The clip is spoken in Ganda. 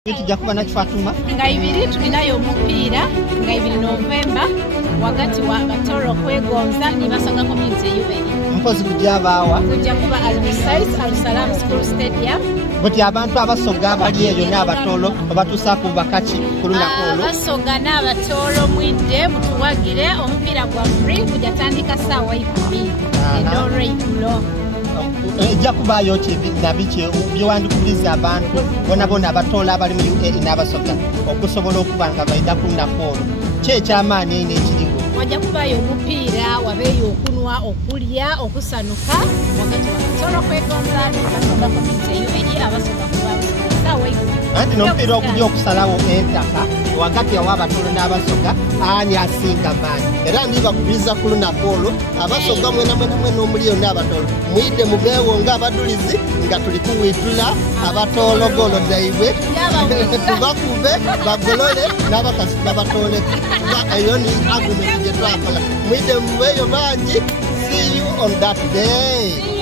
Tujja kuba na Fatuma nga ibiri tulinayo omupiira nga ibiri Novemba wakati wa Batoro kwegonza ni Basanga community yuberi mpozi kujabaawa kujja kuba Al-Salam School Stadium boti abantu abasoga abali eyo n'abatolo obatuusa ku bakaki ku lunakolo abasoga n'abatolo mwidde mutuwagire omupiira gwa free kujatandika saawa 10 endoro igulo ejja kubaayo nabiki byewandikubiriza abantu bona abatola abali mu UAE n'abasoga okusobola okuba nga baida ku lunakolo kyekyamaani eno ekiriwo wajja kubaayo omupiira wabeeyo okunwa okulya okusanuka wakati wa Batoro kwegonza Basanga community UAE abasoga kuba saawa igulo anti n'omupiira okujja okusalawo entaka wakati w'abatolo n'abasoga ani asinga maanyi era ndibakubiriza ku lunakolo abasoga mwena n'omuliyo n'abatolo mwidde mubeewo ng'abadulizi nga tuli kuwitula abatologolo zaibwe tubakube bagolole n'abakasi babatoleko eyo ni agreement gye twakola mwidde mubeeyo bangi. See you on that day.